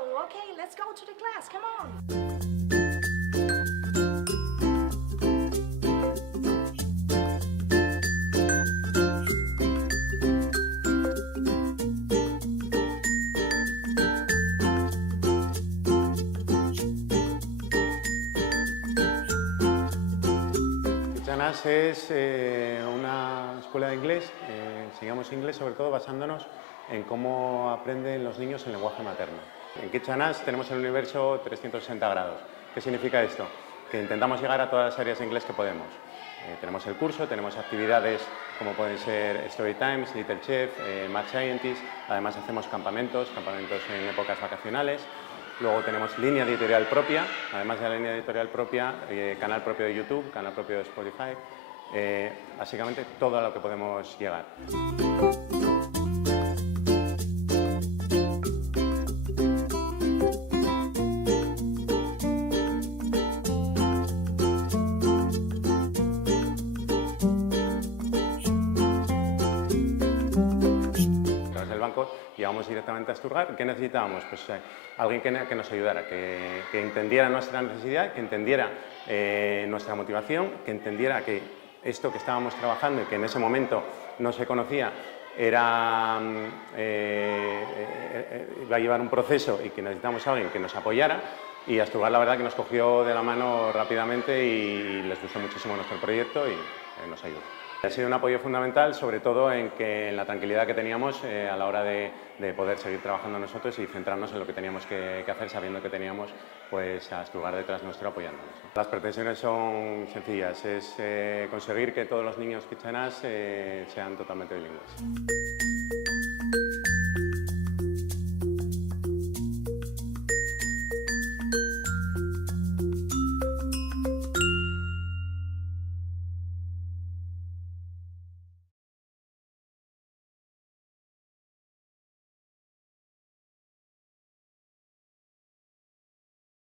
Wonderful. Okay, let's go to the class. Come on. Kitchen es una escuela de inglés, enseñamos inglés sobre todo basándonos en cómo aprenden los niños el lenguaje materno. En Kitchen tenemos el universo 360 grados. ¿Qué significa esto? Que intentamos llegar a todas las áreas de inglés que podemos. Tenemos el curso, tenemos actividades como pueden ser Story Times, Little Chef, Mad Scientist, además hacemos campamentos en épocas vacacionales. Luego tenemos línea editorial propia, además de la línea editorial propia, canal propio de YouTube, canal propio de Spotify, básicamente todo a lo que podemos llegar. Y vamos directamente a Asturgar. ¿Qué necesitábamos? Pues alguien que nos ayudara, que entendiera nuestra necesidad, que entendiera nuestra motivación, que entendiera que esto que estábamos trabajando y que en ese momento no se conocía iba a llevar un proceso y que necesitamos a alguien que nos apoyara. Y Asturgar la verdad que nos cogió de la mano rápidamente y les gustó muchísimo nuestro proyecto y nos ayudó. Ha sido un apoyo fundamental, sobre todo en la tranquilidad que teníamos a la hora de poder seguir trabajando nosotros y centrarnos en lo que teníamos que hacer, sabiendo que teníamos pues, a Asturgar detrás nuestro apoyándonos. Las pretensiones son sencillas, es conseguir que todos los niños kitchenas sean totalmente bilingües.